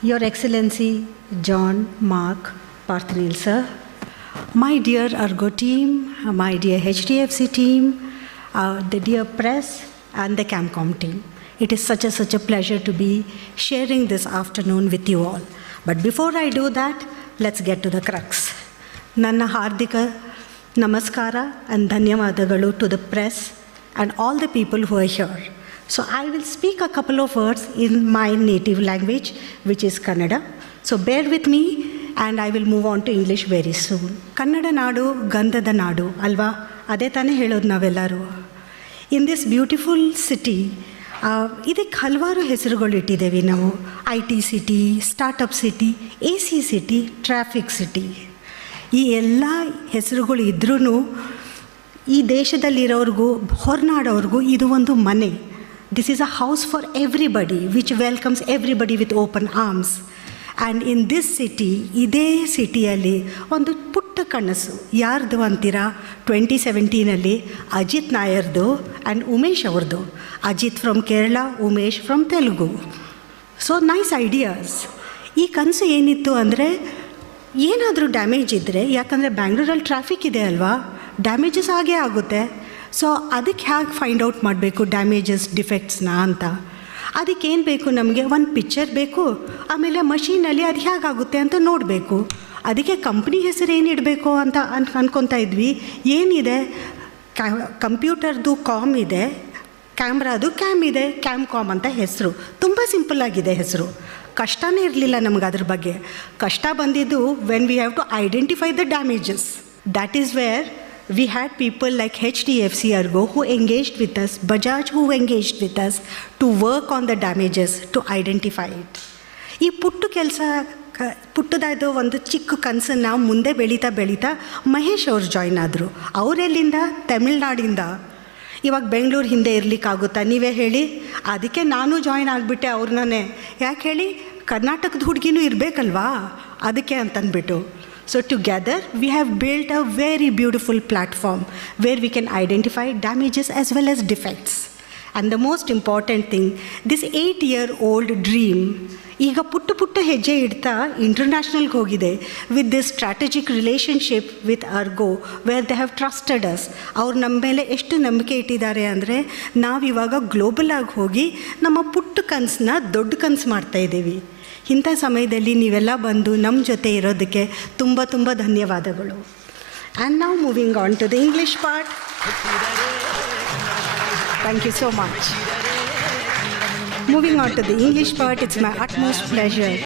Your Excellency John Mark Parthnil, sir, my dear Argo team, my dear HDFC team, uh, the dear press, and the CAMCOM team. It is such a such a pleasure to be sharing this afternoon with you all. But before I do that, let's get to the crux. ನನ್ನ ಹಾರ್ದಿಕ ನಮಸ್ಕಾರ and ಧನ್ಯವಾದಗಳು to the press and all the people who are here. So I will speak a couple of words in my native language, which is Kannada. So bear with me and I will move on to English very soon. Kannada ನಾಡು ಗಂಧದ ನಾಡು ಅಲ್ವಾ ಅದೇ ತಾನೇ ಹೇಳೋದು ನಾವೆಲ್ಲರೂ in this beautiful city ಇದಕ್ಕೆ ಹಲವಾರು ಹೆಸರುಗಳು ಇಟ್ಟಿದ್ದೇವೆ ನಾವು I T city startup city A C city traffic city ಈ ಎಲ್ಲ ಹೆಸರುಗಳು ಇದ್ರೂ ಈ ದೇಶದಲ್ಲಿರೋರಿಗೂ ಹೊರನಾಡೋರ್ಗೂ ಇದು ಒಂದು ಮನೆ this is a house for everybody, which welcomes everybody with open arms and in this city ಇದೇ ಸಿಟಿಯಲ್ಲಿ ಒಂದು ಪುಟ್ಟ ಕನಸು. ಯಾರ್ದು ಅಂತೀರಾ? ಟ್ವೆಂಟಿ ಸೆವೆಂಟೀನಲ್ಲಿ ಅಜಿತ್ ನಾಯರ್ದು ಆ್ಯಂಡ್ ಉಮೇಶ್ ಅವ್ರದ್ದು. Ajit from Kerala Umesh from Telugu so nice ideas ಈ ಕನಸು ಏನಿತ್ತು ಅಂದರೆ ಏನಾದರೂ ಡ್ಯಾಮೇಜ್ ಇದ್ದರೆ ಯಾಕಂದರೆ ಬ್ಯಾಂಗ್ಳೂರಲ್ಲಿ ಟ್ರಾಫಿಕ್ ಇದೆ ಅಲ್ವಾ? ಡ್ಯಾಮೇಜಸ್ ಆಗೇ ಆಗುತ್ತೆ. ಸೊ ಅದಕ್ಕೆ ಹೇಗೆ ಫೈಂಡ್ ಔಟ್ ಮಾಡಬೇಕು ಡ್ಯಾಮೇಜಸ್ ಡಿಫೆಕ್ಟ್ಸ್ನ ಅಂತ? ಅದಕ್ಕೇನು ಬೇಕು ನಮಗೆ? ಒಂದು ಪಿಕ್ಚರ್ ಬೇಕು, ಆಮೇಲೆ ಮಷೀನಲ್ಲಿ ಅದು ಹೇಗಾಗುತ್ತೆ ಅಂತ ನೋಡಬೇಕು. ಅದಕ್ಕೆ ಕಂಪ್ನಿ ಹೆಸರು ಏನು ಇಡಬೇಕು ಅಂತ ಅನ್, ಅನ್ಕೊತಾ ಇದ್ವಿ. ಏನಿದೆ? ಕಂಪ್ಯೂಟರ್ದು ಕಾಮ್ ಇದೆ ಕ್ಯಾಮ್ರಾದು ಕ್ಯಾಮ್ ಇದೆ ಕ್ಯಾಮ್ ಕಾಮ್ ಅಂತ ಹೆಸರು. ತುಂಬ ಸಿಂಪಲ್ ಆಗಿದೆ ಹೆಸರು. ಕಷ್ಟನೇ ಇರಲಿಲ್ಲ ನಮ್ಗೆ ಅದ್ರ ಬಗ್ಗೆ. ಕಷ್ಟ ಬಂದಿದ್ದು when we have to identify the damages that is where like H D F C Ergo who engaged with us Bajaj who engaged with us to work on the damages to identify it ಈ ಪುಟ್ಟು ಕೆಲಸ ಪುಟ್ಟದಾದ ಒಂದು ಚಿಕ್ಕ ಕನಸನ್ನು ಮುಂದೆ ಬೆಳೀತಾ ಬೆಳೀತಾ ಮಹೇಶ್ ಅವ್ರು ಜಾಯ್ನ್ ಆದರು. ಅವರೆಲ್ಲಿಂದ ತಮಿಳ್ನಾಡಿಂದ. ಇವಾಗ ಬೆಂಗಳೂರು ಹಿಂದೆ ಇರಲಿಕ್ಕಾಗುತ್ತಾ? ನೀವೇ ಹೇಳಿ. ಅದಕ್ಕೆ ನಾನು ಜಾಯ್ನ್ ಆಗಿಬಿಟ್ಟೆ ಅವ್ರನ್ನೇ ಯಾಕೆ ಹೇಳಿ? ಕರ್ನಾಟಕದ ಹುಡುಗಿನೂ ಇರಬೇಕಲ್ವಾ? ಅದಕ್ಕೆ ಅಂತಂದ್ಬಿಟ್ಟು. So together, we have built a very beautiful platform where we can identify damages as well as defects. And the most important thing this eight year old dream ಈಗ ಪುಟ್ಟ ಪುಟ್ಟ ಹೆಜ್ಜೆ ಇಡ್ತಾ ಇಂಟರ್ನ್ಯಾಷನಲ್ಗೆ ಹೋಗಿದೆ with this strategic relationship with Ergo where they have trusted us ಅವ್ರು ನಮ್ಮ ಮೇಲೆ ಎಷ್ಟು ನಂಬಿಕೆ ಇಟ್ಟಿದ್ದಾರೆ ಅಂದರೆ ನಾವಿವಾಗ ಗ್ಲೋಬಲ್ ಆಗಿ ಹೋಗಿ ನಮ್ಮ ಪುಟ್ಟ ಕನಸನ್ನ ದೊಡ್ಡ ಕನಸು ಮಾಡ್ತಾ ಇದ್ದೀವಿ. ಇಂಥ ಸಮಯದಲ್ಲಿ ನೀವೆಲ್ಲ ಬಂದು ನಮ್ಮ ಜೊತೆ ಇರೋದಕ್ಕೆ ತುಂಬ ತುಂಬ ಧನ್ಯವಾದಗಳು. ಆ್ಯಂಡ್ ನಾವು moving on to the English part Thank you so much. Moving on to the English part, it's my utmost pleasure